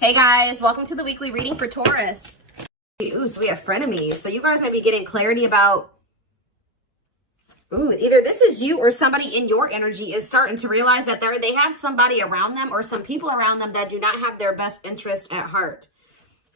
Hey guys, welcome to the weekly reading for Taurus. Ooh, so we have frenemies. So you guys might be getting clarity about, either this is you or somebody in your energy is starting to realize that they have somebody around them or some people around them that do not have their best interest at heart.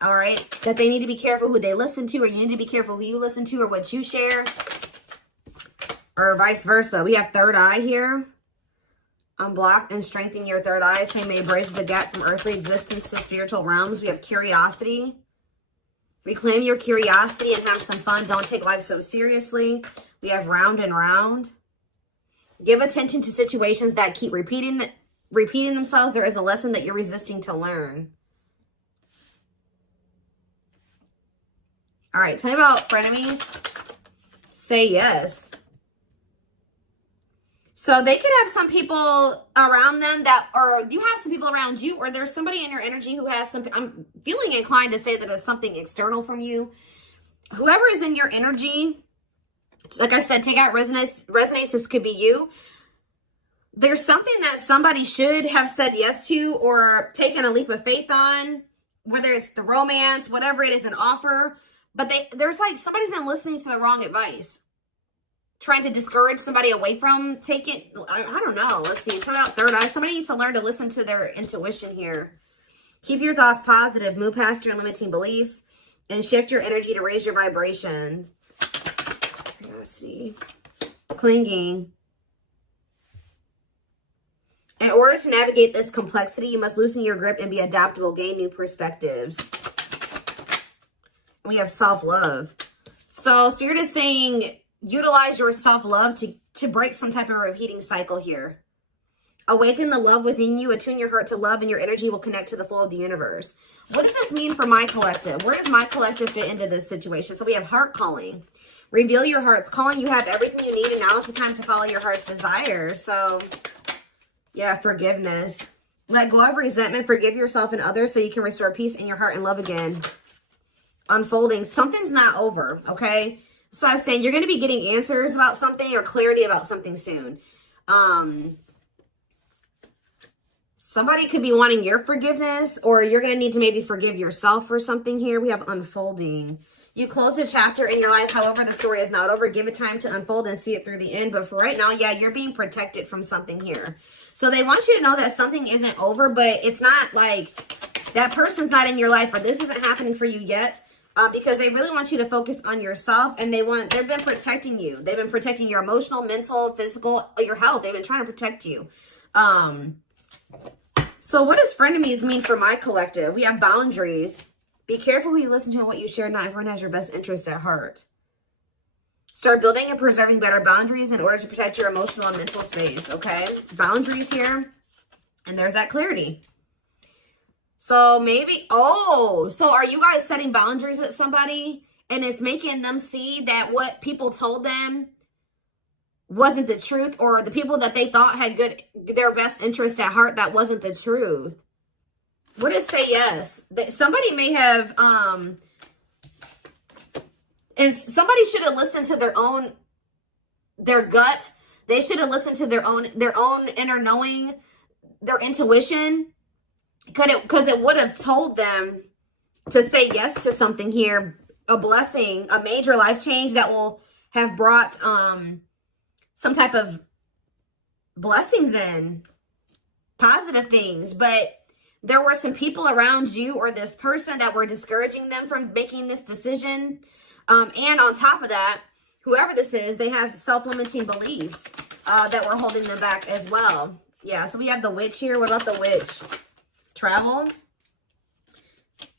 All right? That they need to be careful who they listen to, or you need to be careful who you listen to or what you share, or vice versa. We have third eye here. Unblock and strengthen your third eye, so you may bridge the gap from earthly existence to spiritual realms. We have curiosity. Reclaim your curiosity and have some fun. Don't take life so seriously. We have round and round. Give attention to situations that keep repeating themselves. There is a lesson that you're resisting to learn. All right, tell me about frenemies. Say yes. So they could have some people around them that, or you have some people around you, or there's somebody in your energy who has some, I'm feeling inclined to say that it's something external from you. Whoever is in your energy, like I said, take out resonates, this could be you. There's something that somebody should have said yes to or taken a leap of faith on, whether it's the romance, whatever it is, an offer. But there's like, somebody's been listening to the wrong advice. Trying to discourage somebody away from taking, I don't know. Let's see. Talk about third eye. Somebody needs to learn to listen to their intuition here. Keep your thoughts positive. Move past your limiting beliefs and shift your energy to raise your vibration. Curiosity. Clinging. In order to navigate this complexity, you must loosen your grip and be adaptable. Gain new perspectives. We have self-love. So Spirit is saying, utilize your self-love to break some type of repeating cycle here. Awaken the love within you. Attune your heart to love, and your energy will connect to the flow of the universe. What does this mean for my collective? Where does my collective fit into this situation? So we have heart calling. Reveal your heart's calling. You have everything you need, and now is the time to follow your heart's desire. So, yeah, forgiveness. Let go of resentment. Forgive yourself and others so you can restore peace in your heart and love again. Unfolding. Something's not over, okay? So I was saying you're going to be getting answers about something or clarity about something soon. Somebody could be wanting your forgiveness, or you're going to need to maybe forgive yourself for something here. We have unfolding. You close a chapter in your life. However, the story is not over. Give it time to unfold and see it through the end. But for right now, yeah, you're being protected from something here. So they want you to know that something isn't over, but it's not like that person's not in your life, or this isn't happening for you yet. Because they really want you to focus on yourself, and they've been protecting you. They've been protecting your emotional, mental, physical, your health. They've been trying to protect you. So what does frenemies mean for my collective? We have boundaries. Be careful who you listen to and what you share. Not everyone has your best interest at heart. Start building and preserving better boundaries in order to protect your emotional and mental space, okay? Boundaries here. And there's that clarity. So maybe, so are you guys setting boundaries with somebody and it's making them see that what people told them wasn't the truth, or the people that they thought had their best interest at heart, that wasn't the truth? What is say yes? Somebody may have, and somebody should have listened to their gut. They should have listened to their own inner knowing, their intuition. Because it would have told them to say yes to something here, a blessing, a major life change that will have brought some type of blessings in, positive things. But there were some people around you or this person that were discouraging them from making this decision. And on top of that, whoever this is, they have self-limiting beliefs that were holding them back as well. Yeah, so we have the witch here. What about the witch? Travel.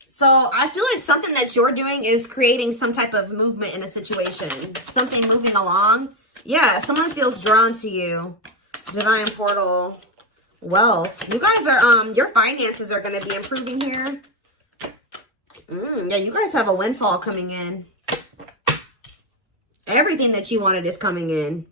So I feel like something that you're doing is creating some type of movement in a situation. Something moving along. Yeah, someone feels drawn to you. Divine portal. Wealth. You guys are, your finances are going to be improving here. Yeah, you guys have a windfall coming in. Everything that you wanted is coming in.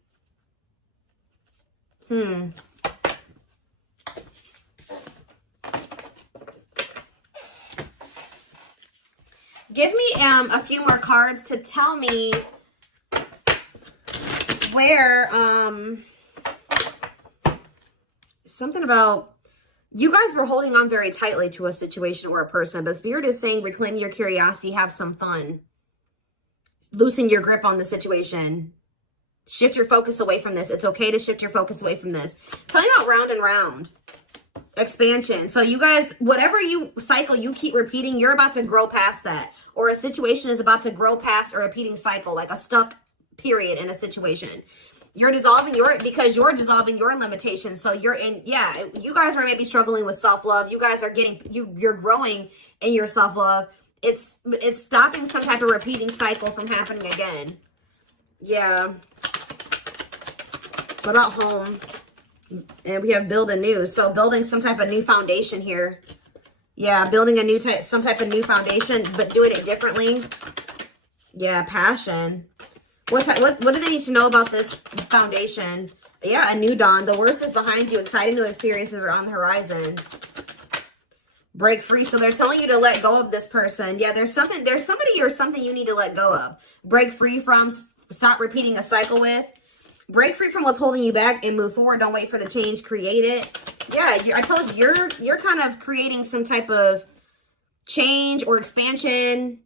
Give me a few more cards to tell me where something about You guys were holding on very tightly to a situation or a person, but Spirit is saying reclaim your curiosity, have some fun. Loosen your grip on the situation. Shift your focus away from this. It's okay to shift your focus away from this. Tell you about round and round. Expansion. So you guys, whatever cycle you keep repeating, you're about to grow past that. Or a situation is about to grow past a repeating cycle, like a stuck period in a situation. You're dissolving because you're dissolving your limitations. So you're in, yeah, you guys are maybe struggling with self-love. You guys are you're growing in your self-love. It's stopping some type of repeating cycle from happening again. Yeah. What about home? And we have build anew. So building some type of new foundation here. Yeah, building a new some type of new foundation, but doing it differently. Yeah, passion. What do they need to know about this foundation? Yeah, a new dawn. The worst is behind you. Exciting new experiences are on the horizon. Break free. So they're telling you to let go of this person. Yeah, there's somebody or something you need to let go of. Break free from, stop repeating a cycle with. Break free from what's holding you back and move forward. Don't wait for the change. Create it. Yeah, I told you, you're kind of creating some type of change or expansion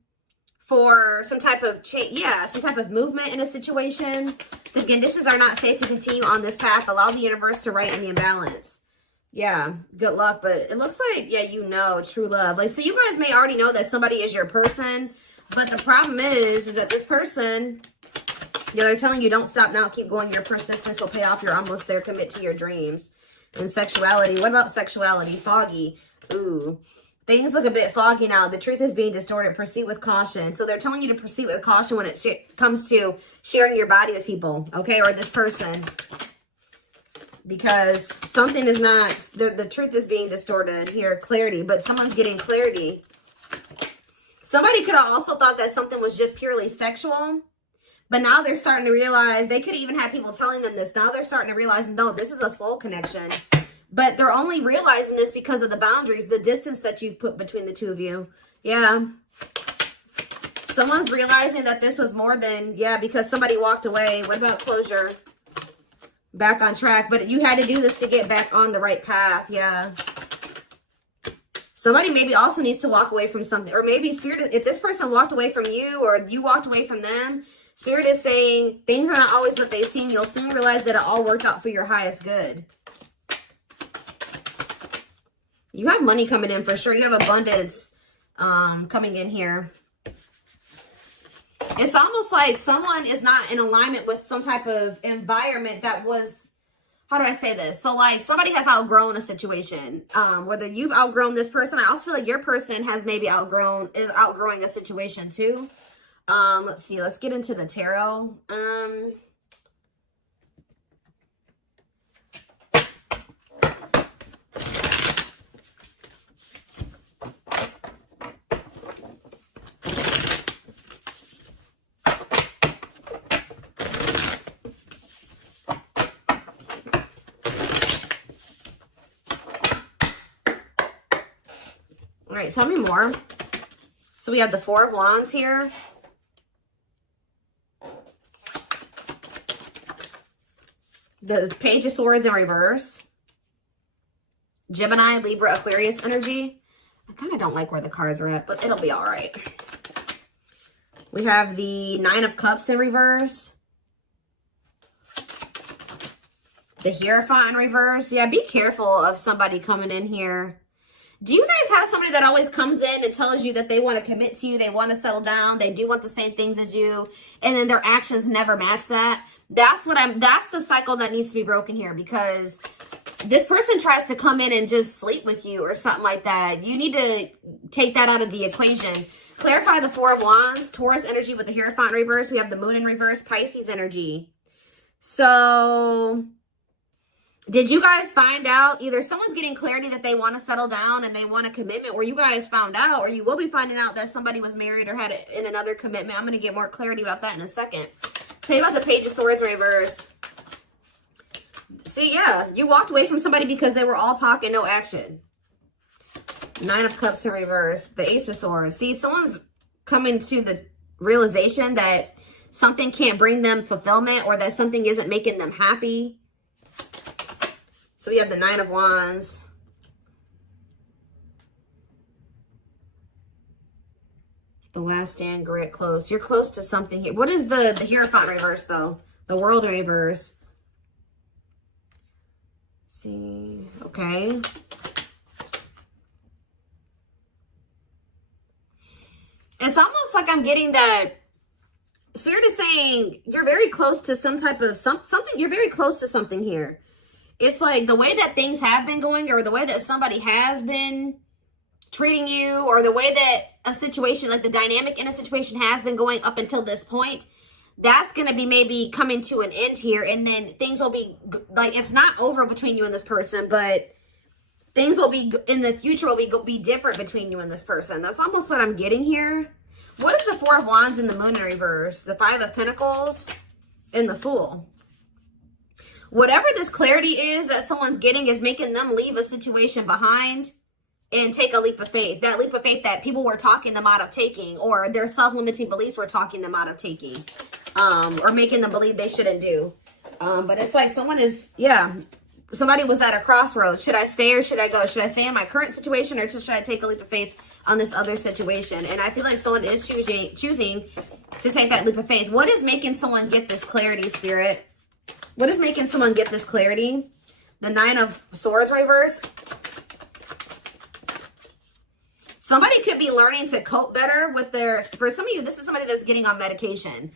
for some type of change. Yeah, some type of movement in a situation. The conditions are not safe to continue on this path. Allow the universe to right in the imbalance. Yeah, good luck. But it looks like, yeah, you know, true love. Like, so you guys may already know that somebody is your person. But the problem is that this person, yeah, they're telling you don't stop now. Keep going. Your persistence will pay off. You're almost there. Commit to your dreams. And sexuality. What about sexuality? Foggy. Ooh. Things look a bit foggy now. The truth is being distorted. Proceed with caution. So they're telling you to proceed with caution when it comes to sharing your body with people. Okay? Or this person. Because something is not... The truth is being distorted here. Clarity. But someone's getting clarity. Somebody could have also thought that something was just purely sexual. But now they're starting to realize, they could even have people telling them this. Now they're starting to realize, no, this is a soul connection. But they're only realizing this because of the boundaries, the distance that you put between the two of you. Yeah. Someone's realizing that this was more than, yeah, because somebody walked away. What about closure? Back on track. But you had to do this to get back on the right path. Yeah. Somebody maybe also needs to walk away from something. Or maybe Spirit, if this person walked away from you or you walked away from them, Spirit is saying things are not always what they seem. You'll soon realize that it all worked out for your highest good. You have money coming in for sure. You have abundance coming in here. It's almost like someone is not in alignment with some type of environment that was, how do I say this? So like somebody has outgrown a situation. Whether you've outgrown this person, I also feel like your person has maybe outgrowing a situation too. Let's see. Let's get into the tarot. All right, tell me more. So we have the Four of Wands here. The Page of Swords in reverse. Gemini, Libra, Aquarius energy. I kind of don't like where the cards are at, but it'll be all right. We have the Nine of Cups in reverse. The Hierophant in reverse. Yeah, be careful of somebody coming in here. Do you guys have somebody that always comes in and tells you that they want to commit to you, they want to settle down, they do want the same things as you, and then their actions never match that? That's the cycle that needs to be broken here, because this person tries to come in and just sleep with you or something like that. You need to take that out of the equation. Clarify the Four of Wands, Taurus energy with the Hierophant reverse. We have the Moon in reverse, Pisces energy. So did you guys find out either someone's getting clarity that they want to settle down and they want a commitment, or you guys found out, or you will be finding out that somebody was married or had in another commitment? I'm going to get more clarity about that in a second. Tell you about the Page of Swords in reverse. See, yeah, you walked away from somebody because they were all talk and no action. Nine of Cups in reverse. The Ace of Swords. See, someone's coming to the realization that something can't bring them fulfillment, or that something isn't making them happy. So we have the Nine of Wands. The last stand, grit, close. You're close to something here. What is the Hierophant reverse, though? The World reverse. See, okay. It's almost like I'm getting that Spirit is saying you're very close to some type of something. You're very close to something here. It's like the way that things have been going, or the way that somebody has been treating you, or the way that a situation, like the dynamic in a situation has been going up until this point, that's going to be maybe coming to an end here. And then things will be like, it's not over between you and this person, but things will be in the future will be different between you and this person. That's almost what I'm getting here. What is the Four of Wands in the Moon in reverse? The Five of Pentacles and the Fool. Whatever this clarity is that someone's getting is making them leave a situation behind and take a leap of faith. That leap of faith that people were talking them out of taking, or their self-limiting beliefs were talking them out of taking, or making them believe they shouldn't do. But it's like someone is, yeah, somebody was at a crossroads. Should I stay or should I go? Should I stay in my current situation, or should I take a leap of faith on this other situation? And I feel like someone is choosing to take that leap of faith. What is making someone get this clarity, Spirit? What is making someone get this clarity? The Nine of Swords reverse. Somebody could be learning to cope better with their, for some of you, this is somebody that's getting on medication.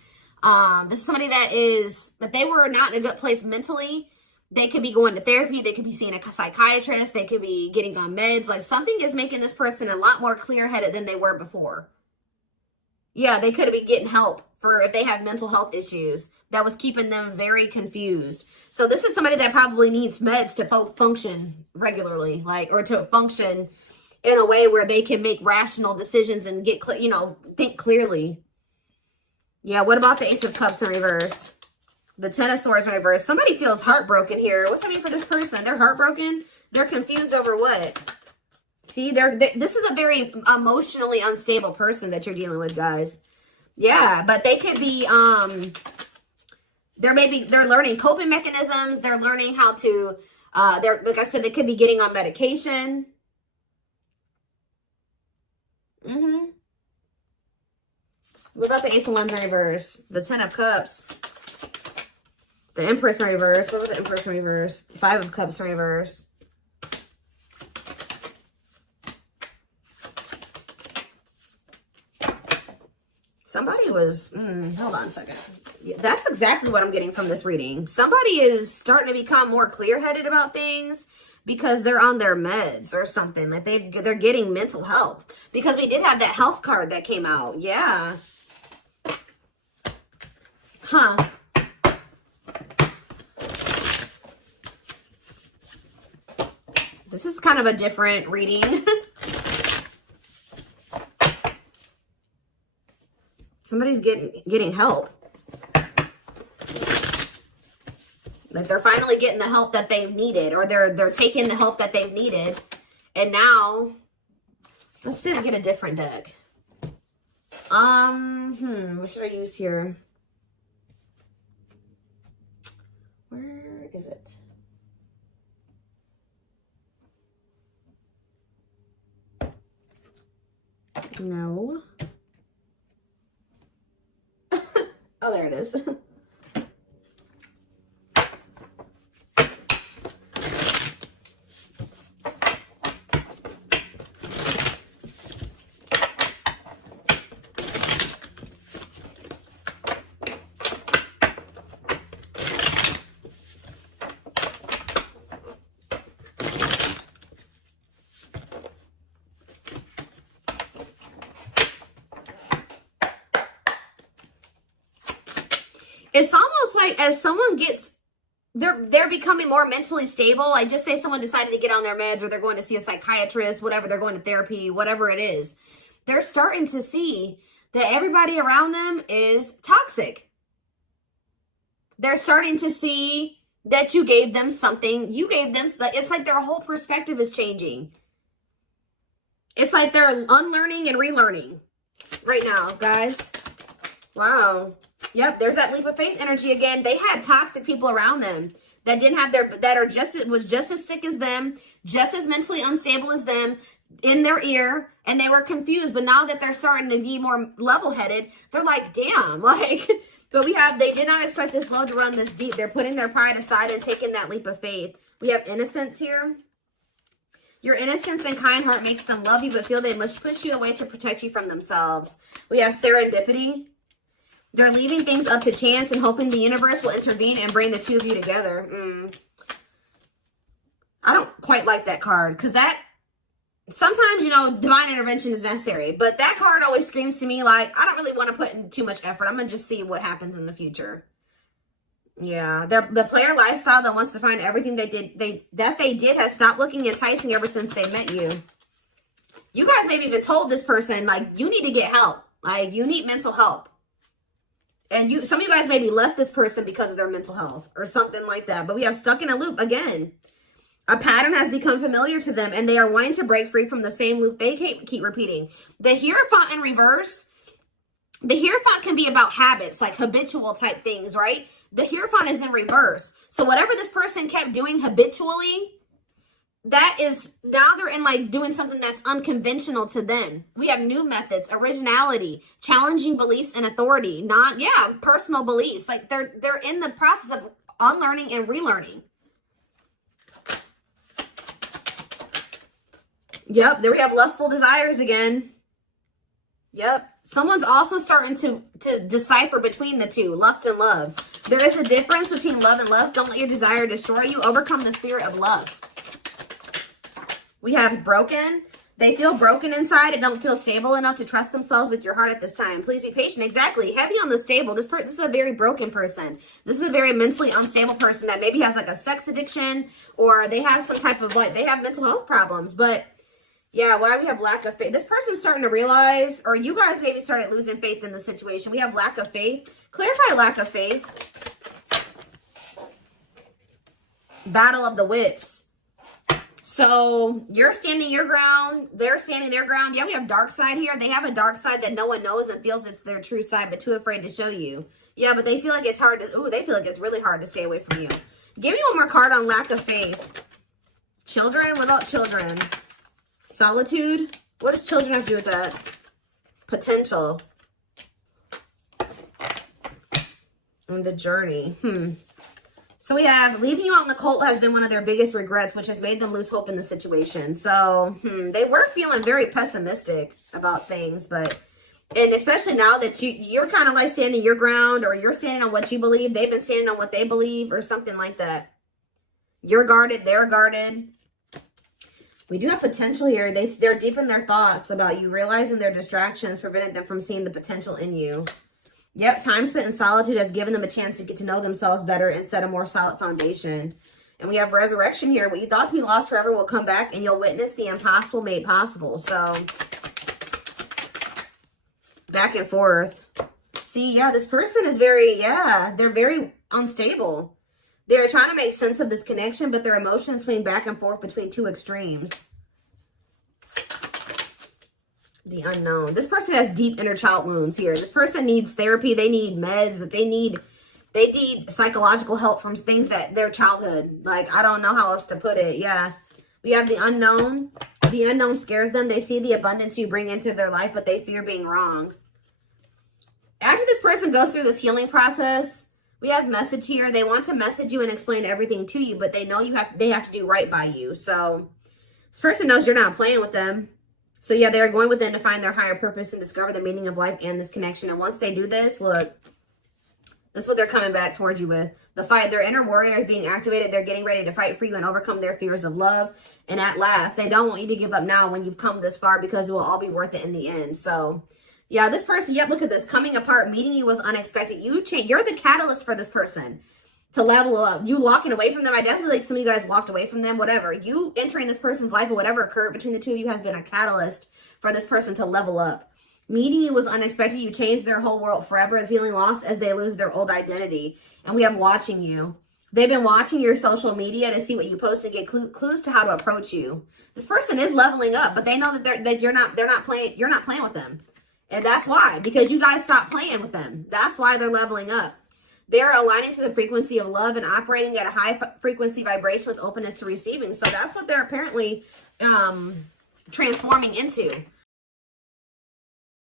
This is somebody that they were not in a good place mentally. They could be going to therapy. They could be seeing a psychiatrist. They could be getting on meds. Like something is making this person a lot more clear-headed than they were before. Yeah, they could be getting help for if they have mental health issues that was keeping them very confused. So this is somebody that probably needs meds to function regularly, like, or to function in a way where they can make rational decisions and get, think clearly. Yeah, what about the Ace of Cups in reverse? The Ten of Swords in reverse. Somebody feels heartbroken here. What's that mean for this person? They're heartbroken? They're confused over what? See, this is a very emotionally unstable person that you're dealing with, guys. Yeah, but they could be, they're learning coping mechanisms. They're learning how to, like I said, they could be getting on medication. What about the Ace of Wands in reverse? The Ten of Cups. The Empress in reverse. What was the Empress in reverse? Five of Cups in reverse. Somebody was, hold on a second. Yeah, that's exactly what I'm getting from this reading. Somebody is starting to become more clear-headed about things because they're on their meds or something. Like they're getting mental help. Because we did have that health card that came out. Yeah. Huh. This is kind of a different reading. Somebody's getting help. Like they're finally getting the help that they've needed, or they're taking the help that they've needed. And now, let's see if I get a different deck. What should I use here? Where is it? No. Oh, there it is. It's almost like as someone gets, they're becoming more mentally stable. Like just say someone decided to get on their meds, or they're going to see a psychiatrist, whatever, they're going to therapy, whatever it is. They're starting to see that everybody around them is toxic. They're starting to see that you gave them something. It's like their whole perspective is changing. It's like they're unlearning and relearning right now, guys. Wow. Yep, there's that leap of faith energy again. They had toxic people around them that didn't have was just as sick as them, just as mentally unstable as them, in their ear, and they were confused. But now that they're starting to be more level-headed, they're like, damn, like, but they did not expect this love to run this deep. They're putting their pride aside and taking that leap of faith. We have innocence here. Your innocence and kind heart makes them love you, but feel they must push you away to protect you from themselves. We have serendipity. They're leaving things up to chance and hoping the universe will intervene and bring the two of you together. I don't quite like that card, because that, sometimes, you know, divine intervention is necessary. But that card always screams to me like, I don't really want to put in too much effort. I'm going to just see what happens in the future. Yeah, the player lifestyle that wants to find everything they did has stopped looking enticing ever since they met you. You guys maybe even told this person, like, you need to get help. Like, you need mental help. And some of you guys maybe left this person because of their mental health or something like that. But we have stuck in a loop again. A pattern has become familiar to them, and they are wanting to break free from the same loop they keep repeating. The Hierophant in reverse, the Hierophant can be about habits, like habitual type things, right? The Hierophant is in reverse. So whatever this person kept doing habitually, that is, now they're in like doing something that's unconventional to them. We have new methods, originality, challenging beliefs and authority, personal beliefs. Like they're in the process of unlearning and relearning. Yep, there we have lustful desires again. Yep. Someone's also starting to decipher between the two, lust and love. There is a difference between love and lust. Don't let your desire destroy you. Overcome the spirit of lust. We have broken. They feel broken inside and don't feel stable enough to trust themselves with your heart at this time. Please be patient. Exactly. Heavy on the stable. This is a very broken person. This is a very mentally unstable person that maybe has like a sex addiction, or they have some type of they have mental health problems. But yeah, why we have lack of faith. This person's starting to realize, or you guys maybe started losing faith in the situation. We have lack of faith. Clarify lack of faith. Battle of the wits. So you're standing your ground. They're standing their ground. Yeah, we have dark side here. They have a dark side that no one knows and feels it's their true side, but too afraid to show you. Yeah, but they feel like it's hard to, they feel like it's really hard to stay away from you. Give me one more card on lack of faith. Children. What about children? Solitude. What does children have to do with that? Potential. And the journey. So we have leaving you out in the cold has been one of their biggest regrets, which has made them lose hope in the situation. So they were feeling very pessimistic about things, and especially now that you're kind of like standing your ground, or you're standing on what you believe. They've been standing on what they believe, or something like that. You're guarded. They're guarded. We do have potential here. They're deep in their thoughts about you, realizing their distractions prevented them from seeing the potential in you. Yep, time spent in solitude has given them a chance to get to know themselves better and set a more solid foundation. And we have resurrection here. What you thought to be lost forever will come back, and you'll witness the impossible made possible. So, back and forth. See, yeah, this person is they're very unstable. They're trying to make sense of this connection, but their emotions swing back and forth between two extremes. The unknown. This person has deep inner child wounds here. This person needs therapy. They need meds. They need psychological help from things that their childhood. Like, I don't know how else to put it. Yeah. We have the unknown. The unknown scares them. They see the abundance you bring into their life, but they fear being wrong. After this person goes through this healing process, we have message here. They want to message you and explain everything to you, but they know they have to do right by you. So this person knows you're not playing with them. So yeah, they're going within to find their higher purpose and discover the meaning of life and this connection. And once they do this, look, this is what they're coming back towards you with. The fight. Their inner warrior is being activated. They're getting ready to fight for you and overcome their fears of love. And at last, they don't want you to give up now when you've come this far, because it will all be worth it in the end. So yeah, this person, yep, look at this. Coming apart, meeting you was unexpected. You're the catalyst for this person to level up. You walking away from them. I definitely like some of you guys walked away from them, whatever. You entering this person's life or whatever occurred between the two of you has been a catalyst for this person to level up. Meeting you was unexpected. You changed their whole world forever, feeling lost as they lose their old identity. And we have watching you. They've been watching your social media to see what you post and get clues to how to approach you. This person is leveling up, but they know that you're not playing with them. And that's why, because you guys stopped playing with them. That's why they're leveling up. They're aligning to the frequency of love and operating at a high frequency vibration with openness to receiving. So that's what they're apparently transforming into.